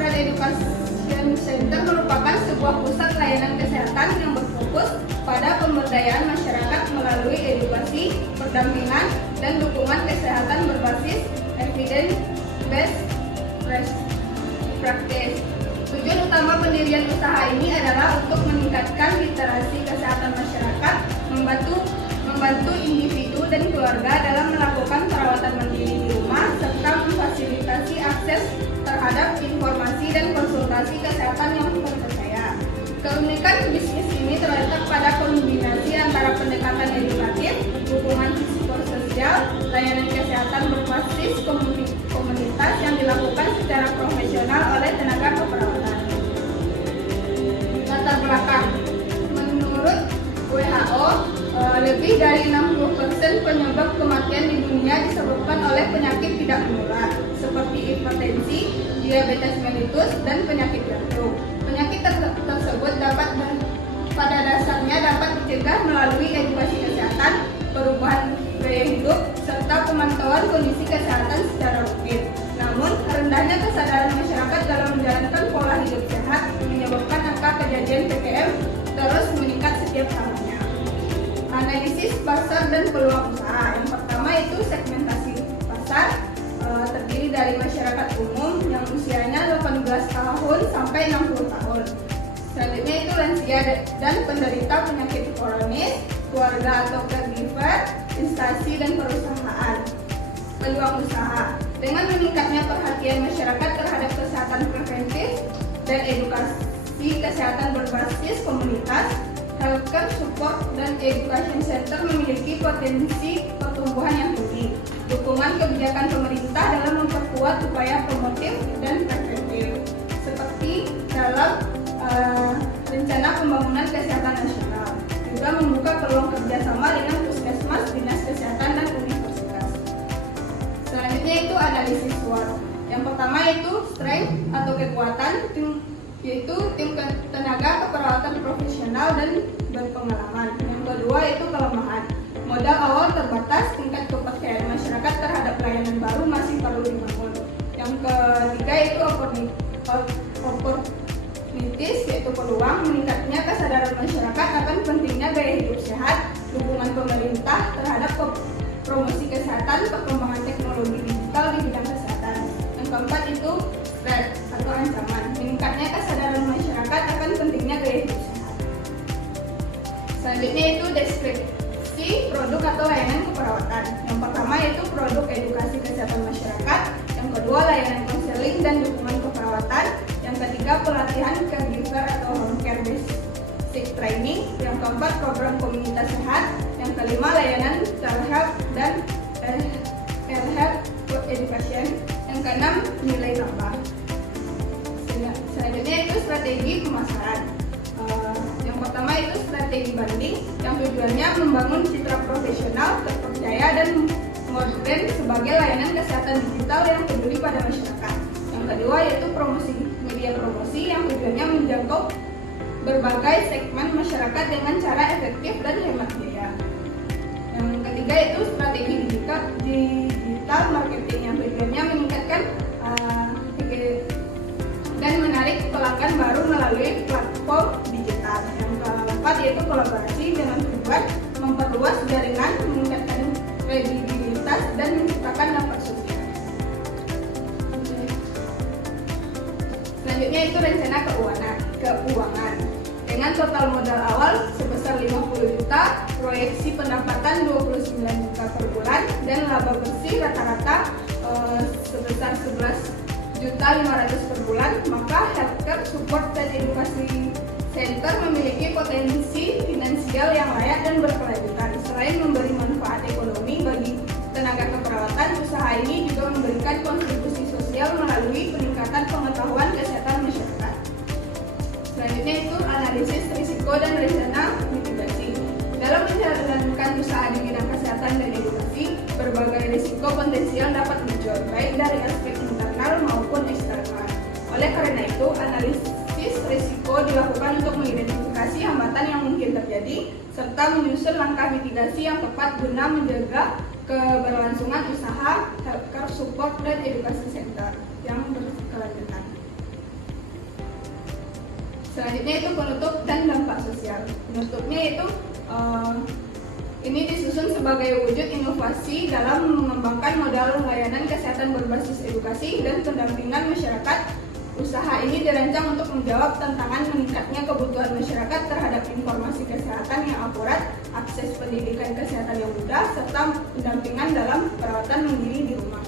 dan Education Center merupakan sebuah pusat layanan kesehatan yang berfokus pada pemberdayaan masyarakat melalui edukasi, pendampingan, dan dukungan kesehatan berbasis evidence-based practice. Tujuan utama pendirian usaha ini adalah untuk meningkatkan literasi kesehatan masyarakat, membantu individu dan keluarga dalam melakukan perawatan mandiri di rumah, serta memfasilitasi akses terhadap informasi dan konsultasi kesehatan yang terpercaya. Keunikan bisnis ini terletak pada kombinasi antara pendekatan edukatif, dukungan psikososial, layanan kesehatan berbasis komunitas yang dilakukan secara profesional oleh tenaga keperawatan. Latar belakang, menurut WHO, lebih dari 60% penyebab kematian di dunia disebabkan oleh penyakit tidak menular seperti hipertensi, diabetes mellitus, dan penyakit jantung. Penyakit tersebut pada dasarnya dapat dicegah melalui edukasi kesehatan, perubahan gaya hidup, serta pemantauan kondisi kesehatan secara rutin. Namun, rendahnya kesadaran masyarakat dalam menjalankan pola hidup sehat menyebabkan angka kejadian PTM terus meningkat setiap tahunnya. Analisis pasar dan peluang usaha. Yang pertama itu segmentasi pasar, terdiri dari masyarakat umum yang usianya 18 tahun sampai 60 tahun. Selanjutnya itu lansia dan penderita penyakit kronis, keluarga atau caregiver, instansi dan perusahaan. Peluang usaha. Dengan meningkatnya perhatian masyarakat terhadap kesehatan preventif dan edukasi kesehatan berbasis komunitas, Healthcare Support dan Education Center memiliki potensi pertumbuhan yang tinggi. Dukungan kebijakan pemerintah dalam memperkuat upaya promotif dan preventif, seperti dalam rencana pembangunan kesehatan nasional. Juga membuka peluang kerjasama dengan puskesmas, dinas kesehatan, dan universitas. Selanjutnya itu analisis SWOT. Yang pertama itu strength atau kekuatan, yaitu tim tenaga keperawatan profesional dan berpengalaman. Yang kedua itu kelemahan. Modal awal terbatas, tingkat kepercayaan masyarakat terhadap layanan baru masih perlu dibangun. Yang ketiga itu opportunities, yaitu peluang. Meningkatnya kesadaran masyarakat akan pentingnya gaya hidup sehat, dukungan pemerintah terhadap promosi kesehatan, perkembangan teknologi digital di bidang kesehatan. Yang keempat itu threat atau ancaman. Meningkatnya kesadaran masyarakat akan pentingnya gaya hidup sehat. Selanjutnya itu deskripsi produk atau layanan keperawatan. Yang pertama yaitu produk edukasi kesehatan masyarakat. Yang kedua layanan konseling dan dukungan keperawatan. Yang ketiga pelatihan caregiver atau home care basic training. Yang keempat program komunitas sehat. Yang kelima layanan telehealth dan telehealth education. Yang keenam nilai tambah. Selanjutnya itu strategi pemasaran. Yang pertama itu strategi branding, yang tujuannya membangun citra profesional, terpercaya, dan modern sebagai layanan kesehatan digital yang peduli pada masyarakat. Yang kedua yaitu media promosi, yang tujuannya menjangkau berbagai segmen masyarakat dengan cara efektif dan hemat biaya. Yang ketiga itu strategi digital marketing, yang tujuannya meningkatkan dan menarik pelanggan baru melalui platform digital. Yang keempat yaitu kolaborasi dengan tujuan memperluas jaringan, meningkatkan kredibilitas, dan menciptakan dampak sosial. Selanjutnya itu rencana keuangan. Dengan total modal awal sebesar 50 juta, proyeksi pendapatan 29 juta per bulan, dan laba bersih rata-rata sebesar 11.500.000 per bulan, maka Healthcare Support dan Education Center memiliki potensi finansial yang layak dan berkelanjutan. Selain memberi manfaat ekonomi bagi tenaga keperawatan, usaha ini juga memberikan kontribusi sosial melalui peningkatan pengetahuan kesehatan masyarakat. Selanjutnya itu analisis risiko dan rencana mitigasi. Dalam menjalankan usaha di bidang kesehatan dan edukasi, berbagai risiko potensial dapat muncul, baik dari aspek internal maupun eksternal. Oleh karena itu, analisis risiko dilakukan untuk mengidentifikasi hambatan yang mungkin terjadi, serta menyusun langkah mitigasi yang tepat guna menjaga keberlangsungan usaha Healthcare Support dan Education Center yang berkelanjutan. Selanjutnya itu penutup dan dampak sosial. Penutupnya itu ini disusun sebagai wujud inovasi dalam mengembangkan modal layanan kesehatan berbasis edukasi dan pendampingan masyarakat. Usaha ini dirancang untuk menjawab tantangan meningkatnya kebutuhan masyarakat terhadap informasi kesehatan yang akurat, akses pendidikan kesehatan yang mudah, serta pendampingan dalam perawatan mandiri di rumah.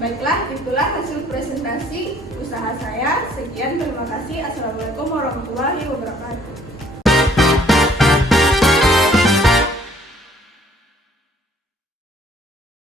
Baiklah, itulah hasil presentasi usaha saya. Sekian, terima kasih. Assalamualaikum warahmatullahi wabarakatuh.